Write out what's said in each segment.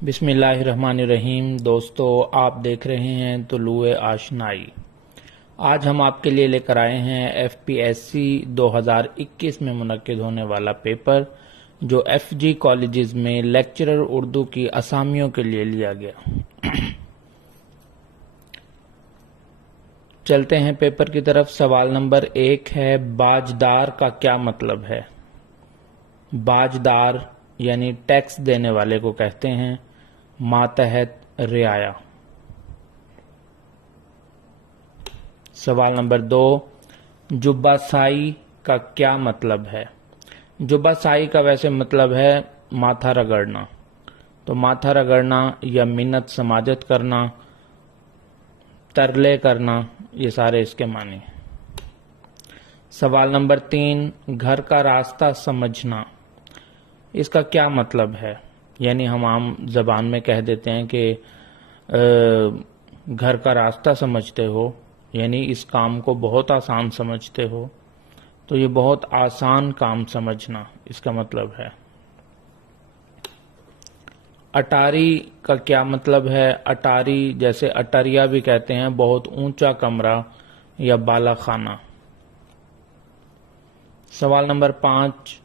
بسم اللہ الرحمن الرحیم۔ دوستو، آپ دیکھ رہے ہیں طلوع آشنائی۔ آج ہم آپ کے لیے لے کر آئے ہیں FPSC 2021 میں منعقد ہونے والا پیپر، جو FG کالجز میں لیکچرر اردو کی اسامیوں کے لیے لیا گیا۔ چلتے ہیں پیپر کی طرف۔ سوال نمبر 1 ہے، باجدار کا کیا مطلب ہے؟ باجدار یعنی ٹیکس دینے والے کو کہتے ہیں، ماتحت رعایا۔ سوال نمبر 2، جبہ سائی کا کیا مطلب ہے؟ جبہ سائی کا ویسے مطلب ہے ماتھا رگڑنا، تو ماتھا رگڑنا یا منت سماجت کرنا، ترلے کرنا، یہ سارے اس کے معنی۔ سوال نمبر 3، گھر کا راستہ سمجھنا، اس کا کیا مطلب ہے؟ یعنی ہم عام زبان میں کہہ دیتے ہیں کہ گھر کا راستہ سمجھتے ہو، یعنی اس کام کو بہت آسان سمجھتے ہو، تو یہ بہت آسان کام سمجھنا اس کا مطلب ہے۔ اٹاری کا کیا مطلب ہے؟ اٹاری جیسے اٹریا بھی کہتے ہیں، بہت اونچا کمرہ یا بالا خانہ۔ سوال نمبر 5،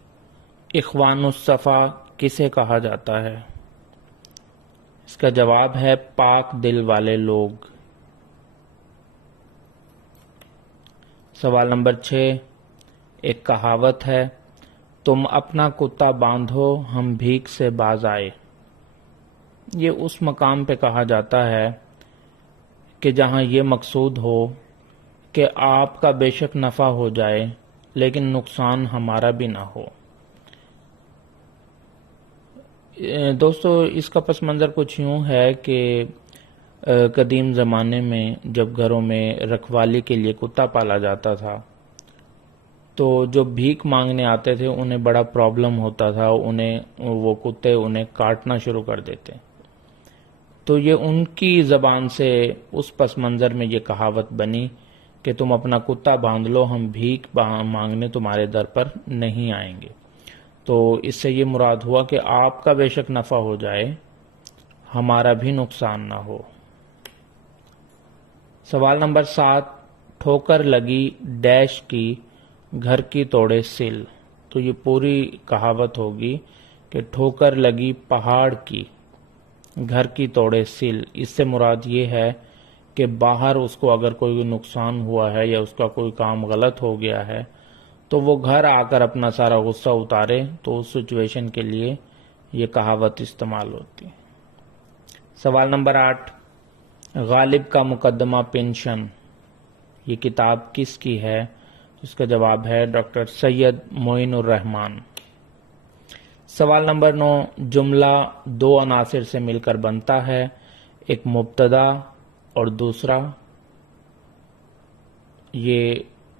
اخوان الصفا کسے کہا جاتا ہے؟ اس کا جواب ہے پاک دل والے لوگ۔ سوال نمبر 6، ایک کہاوت ہے، تم اپنا کتا باندھو ہم بھیک سے باز آئے۔ یہ اس مقام پہ کہا جاتا ہے کہ جہاں یہ مقصود ہو کہ آپ کا بے شک نفع ہو جائے لیکن نقصان ہمارا بھی نہ ہو۔ دوستو، اس کا پس منظر کچھ یوں ہے کہ قدیم زمانے میں جب گھروں میں رکھوالی کے لیے کتا پالا جاتا تھا، تو جو بھیک مانگنے آتے تھے انہیں بڑا پرابلم ہوتا تھا، وہ کتے انہیں کاٹنا شروع کر دیتے۔ تو یہ ان کی زبان سے اس پس منظر میں یہ کہاوت بنی کہ تم اپنا کتا باندھ لو، ہم بھیک مانگنے تمہارے در پر نہیں آئیں گے۔ تو اس سے یہ مراد ہوا کہ آپ کا بے شک نفع ہو جائے، ہمارا بھی نقصان نہ ہو۔ سوال نمبر 7، ٹھوکر لگی ڈیش کی گھر کی توڑے سل۔ تو یہ پوری کہاوت ہوگی کہ ٹھوکر لگی پہاڑ کی گھر کی توڑے سل۔ اس سے مراد یہ ہے کہ باہر اس کو اگر کوئی نقصان ہوا ہے یا اس کا کوئی کام غلط ہو گیا ہے تو وہ گھر آ کر اپنا سارا غصہ اتارے، تو اس سچویشن کے لیے یہ کہاوت استعمال ہوتی ہے۔ سوال نمبر 8، غالب کا مقدمہ پنشن، یہ کتاب کس کی ہے؟ اس کا جواب ہے ڈاکٹر سید معین الرحمان۔ سوال نمبر 9، جملہ دو عناصر سے مل کر بنتا ہے، ایک مبتدا اور دوسرا۔ یہ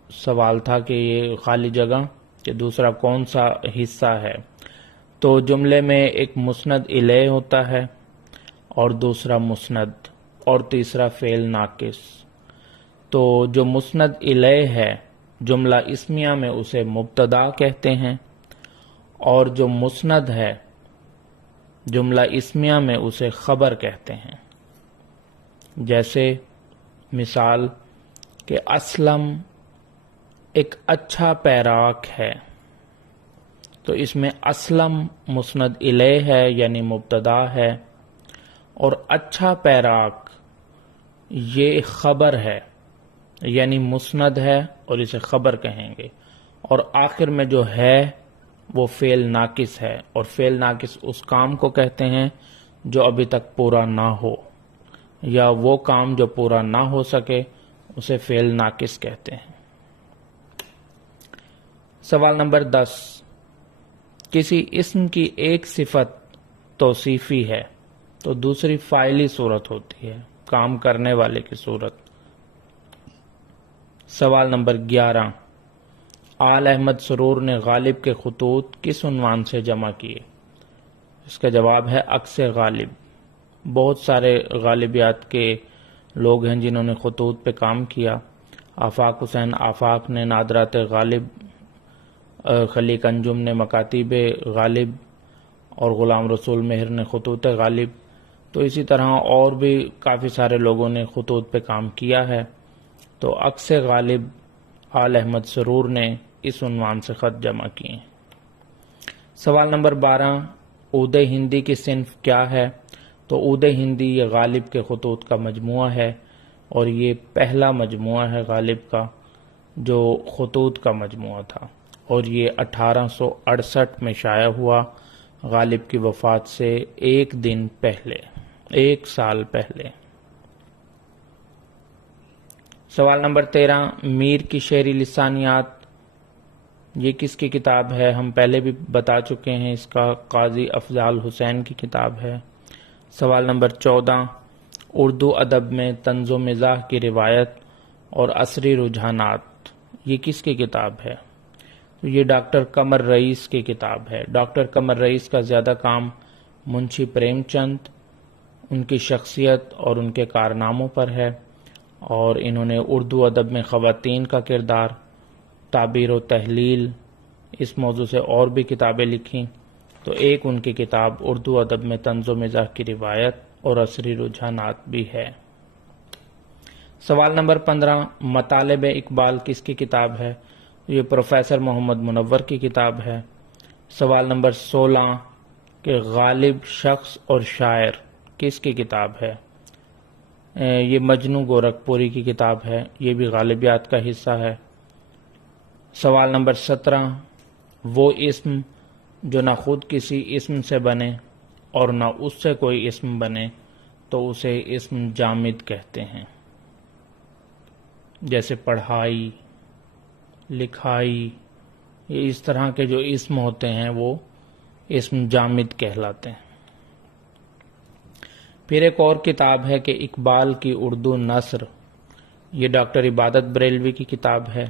سوال تھا کہ یہ خالی جگہ کہ دوسرا کون سا حصہ ہے؟ تو جملے میں ایک مسند الیہ ہوتا ہے اور دوسرا مسند اور تیسرا فعل ناقص۔ تو جو مسند الیہ ہے جملہ اسمیہ میں اسے مبتدا کہتے ہیں، اور جو مسند ہے جملہ اسمیہ میں اسے خبر کہتے ہیں۔ جیسے مثال کہ اسلم ایک اچھا پیراک ہے، تو اس میں اسلم مسند الیہ ہے یعنی مبتدا ہے، اور اچھا پیراک یہ خبر ہے یعنی مسند ہے اور اسے خبر کہیں گے، اور آخر میں جو ہے وہ فعل ناقص ہے، اور فعل ناقص اس کام کو کہتے ہیں جو ابھی تک پورا نہ ہو، یا وہ کام جو پورا نہ ہو سکے اسے فعل ناقص کہتے ہیں۔ سوال نمبر 10، کسی اسم کی ایک صفت توصیفی ہے تو دوسری فاعلی صورت ہوتی ہے، کام کرنے والے کی صورت۔ سوال نمبر 11، آل احمد سرور نے غالب کے خطوط کس عنوان سے جمع کیے؟ اس کا جواب ہے عکس غالب۔ بہت سارے غالبیات کے لوگ ہیں جنہوں نے خطوط پہ کام کیا۔ آفاق حسین آفاق نے نادرات غالب، خلیق انجم نے مکاتیب غالب، اور غلام رسول مہر نے خطوط غالب تو اسی طرح اور بھی کافی سارے لوگوں نے خطوط پہ کام کیا ہے. تو عکس غالب آل احمد سرور نے اس عنوان سے خط جمع کیے. سوال نمبر 12، عود ہندی کی صنف کیا ہے؟ تو عود ہندی یہ غالب کے خطوط کا مجموعہ ہے، اور یہ پہلا مجموعہ ہے غالب کا جو خطوط کا مجموعہ تھا، اور یہ 1868 میں شائع ہوا، غالب کی وفات سے ایک سال پہلے. سوال نمبر 13، میر کی شعری لسانیات یہ کس کی کتاب ہے؟ ہم پہلے بھی بتا چکے ہیں، اس کا قاضی افضال حسین کی کتاب ہے. سوال نمبر 14، اردو ادب میں طنز و مزاح کی روایت اور عصری رجحانات یہ کس کی کتاب ہے؟ تو یہ ڈاکٹر قمر رئیس کی کتاب ہے. ڈاکٹر قمر رئیس کا زیادہ کام منشی پریم چند، ان کی شخصیت اور ان کے کارناموں پر ہے، اور انہوں نے اردو ادب میں خواتین کا کردار، تعبیر و تحلیل اس موضوع سے اور بھی کتابیں لکھیں. تو ایک ان کی کتاب اردو ادب میں طنز و مزاح کی روایت اور عصری رجحانات بھی ہے. سوال نمبر 15، مطالب اقبال کس کی کتاب ہے؟ یہ پروفیسر محمد منور کی کتاب ہے. سوال نمبر 16، کہ غالب شخص اور شاعر کس کی کتاب ہے؟ یہ مجنو گورکھپوری کی کتاب ہے، یہ بھی غالبیات کا حصہ ہے. سوال نمبر 17، وہ اسم جو نہ خود کسی اسم سے بنے اور نہ اس سے کوئی اسم بنے تو اسے اسم جامد کہتے ہیں. جیسے پڑھائی، لکھائی، یہ اس طرح کے جو اسم ہوتے ہیں وہ اسم جامد کہلاتے ہیں. پھر ایک اور کتاب ہے کہ اقبال کی اردو نثر، یہ ڈاکٹر عبادت بریلوی کی کتاب ہے.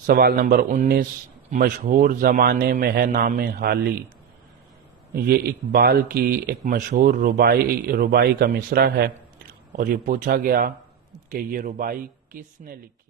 سوال نمبر 19، مشہور زمانے میں ہے نام حالی، یہ اقبال کی ایک مشہور ربائی کا مصرع ہے، اور یہ پوچھا گیا کہ یہ ربائی کس نے لکھی؟